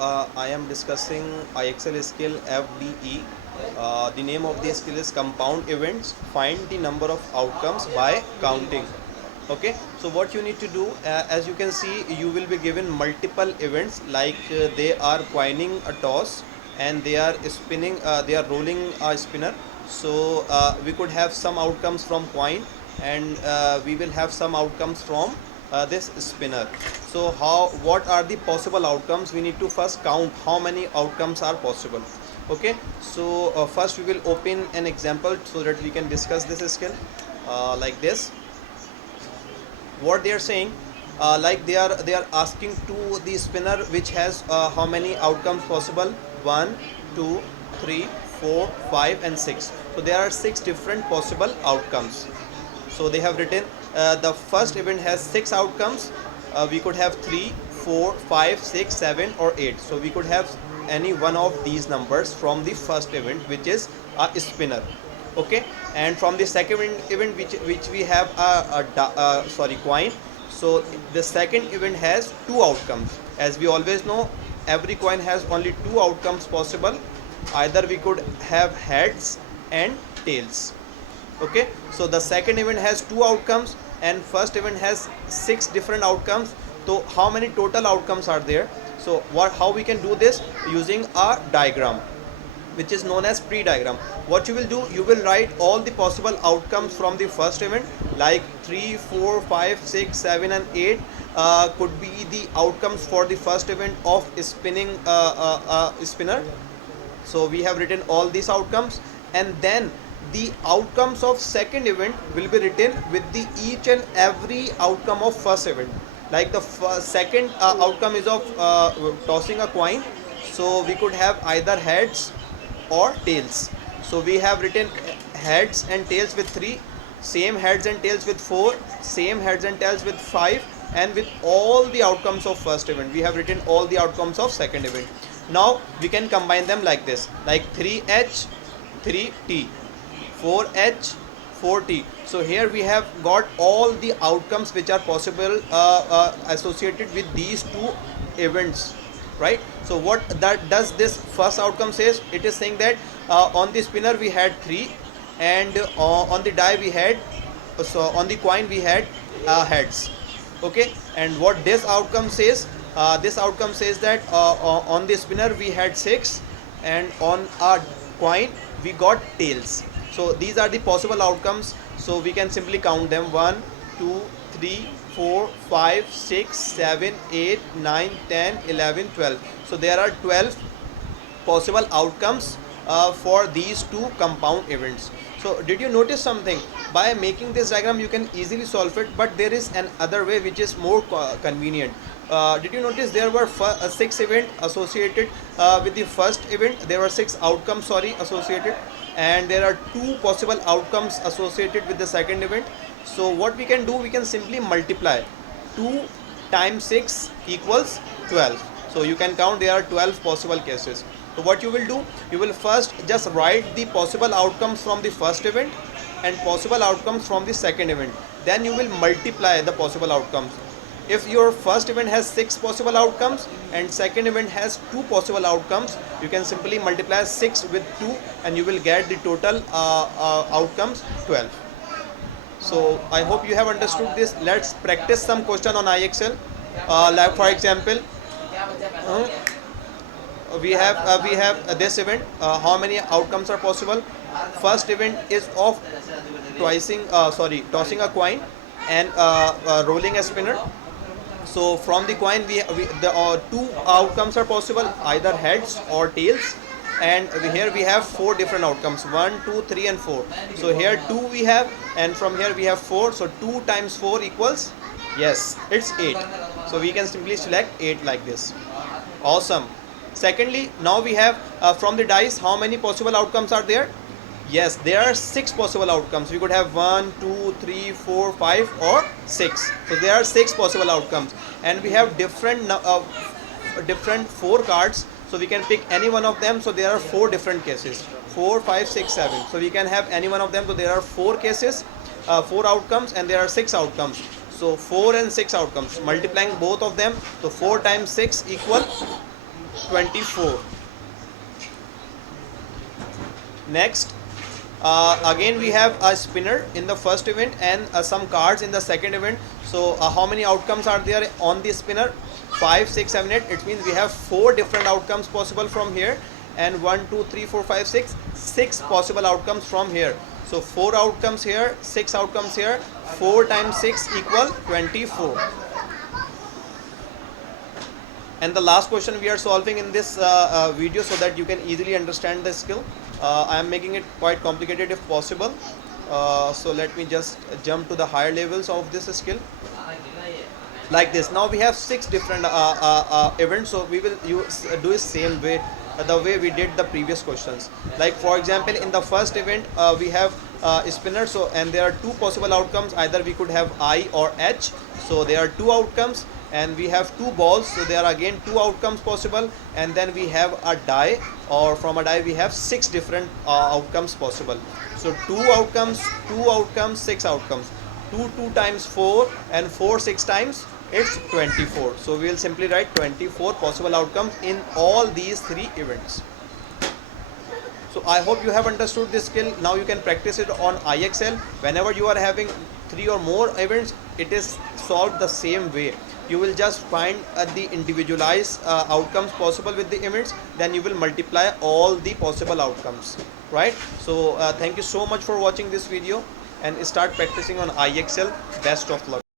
I am discussing IXL Skill FDE. The name of the skill is compound events. Find the number of outcomes by counting. Okay, so what you need to do, as you can see, you will be given multiple events like they are coining a toss and they are spinning, they are rolling a spinner. So we could have some outcomes from coin, and we will have some outcomes from this spinner. So what are the possible outcomes? We need to first count how many outcomes are possible. Okay, so first we will open an example so that we can discuss this skill like this. What they are saying, like they are asking to the spinner which has how many outcomes possible: 1, 2, 3, 4, 5 and 6. So there are 6 different possible outcomes. So they have written the first event has 6 outcomes. We could have 3, 4, 5, 6, 7 or 8. So we could have any one of these numbers from the first event, which is a spinner. Okay, and from the second event which we have a coin. So the second event has 2 outcomes. As we always know, every coin has only 2 outcomes possible. Either we could have heads and tails. Okay, so the second event has 2 outcomes and first event has 6 different outcomes. So how many total outcomes are there? So how we can do this? Using a diagram which is known as pre-diagram. What you will do, you will write all the possible outcomes from the first event, like 3, 4, 5, 6, 7 and 8 could be the outcomes for the first event of spinning spinner. So we have written all these outcomes, and then the outcomes of second event will be written with the each and every outcome of first event. Like the second outcome is of tossing a coin. So we could have either heads or tails. So we have written heads and tails with 3, same heads and tails with 4, same heads and tails with 5, and with all the outcomes of first event we have written all the outcomes of second event. Now we can combine them like this, like 3H 3T, 4H 4T. So here we have got all the outcomes which are possible associated with these 2 events, right? So what that does this first outcome says, it is saying that on the spinner we had 3, and on the die we had, so on the coin we had heads. Okay, and what this outcome says, this outcome says that on the spinner we had 6 and on a coin we got tails. So these are the possible outcomes. So we can simply count them: 1, 2, 3, 4, 5, 6, 7, 8, 9, 10, 11, 12. So there are 12 possible outcomes for these 2 compound events. So did you notice something? By making this diagram you can easily solve it, but there is another way which is more convenient. Did you notice there were 6 events associated with the first event? There were 6 outcomes associated, and there are 2 possible outcomes associated with the second event. So what we can do, we can simply multiply 2 times 6 equals 12. So you can count there are 12 possible cases. So what you will do, you will first just write the possible outcomes from the first event and possible outcomes from the second event. Then you will multiply the possible outcomes. If your first event has 6 possible outcomes and second event has 2 possible outcomes, you can simply multiply 6 with 2 and you will get the total outcomes 12. So I hope you have understood this. Let's practice some question on IXL. Like for example, we have this event. How many outcomes are possible? First event is of tossing a coin and rolling a spinner. So from the coin the 2 outcomes are possible, either heads or tails, and here we have 4 different outcomes: 1, 2, 3 and 4. So here 2 we have, and from here we have 4. So 2 times 4 equals, yes, it's 8. So we can simply select 8 like this. Awesome. Secondly, now we have from the dice, how many possible outcomes are there? Yes, there are 6 possible outcomes. We could have 1, 2, 3, 4, 5 or 6. So there are 6 possible outcomes, and we have different 4 cards. So we can pick any one of them. So there are 4 different cases: 4, 5, 6, 7. So we can have any one of them. So there are 4 cases, 4 outcomes, and there are 6 outcomes. So 4 and 6 outcomes, multiplying both of them. So 4 times 6 equal 24. Next, again we have a spinner in the first event and some cards in the second event. So how many outcomes are there on the spinner? 5, 6, 7, 8. It means we have 4 different outcomes possible from here, and 1, 2, 3, 4, 5, 6, 6 possible outcomes from here. So 4 outcomes here, 6 outcomes here. 4 times 6 equal 24. And the last question we are solving in this video, so that you can easily understand the skill. I am making it quite complicated if possible. So let me just jump to the higher levels of this skill. Like this. Now we have 6 different events, so we will do it same way, the way we did the previous questions. Like for example, in the first event we have spinner, so and there are 2 possible outcomes. Either we could have I or H, so there are 2 outcomes. And we have 2 balls, so there are again 2 outcomes possible. And then we have a die, or from a die we have 6 different outcomes possible. So 2 outcomes, 2 outcomes, 6 outcomes. 2 times 4, and 4 6 times, it's 24. So we will simply write 24 possible outcomes in all these 3 events. So I hope you have understood this skill. Now you can practice it on IXL. Whenever you are having 3 or more events, it is solved the same way. You will just find the individualized outcomes possible with the events, then you will multiply all the possible outcomes, right? So thank you so much for watching this video, and start practicing on IXL. Best of luck.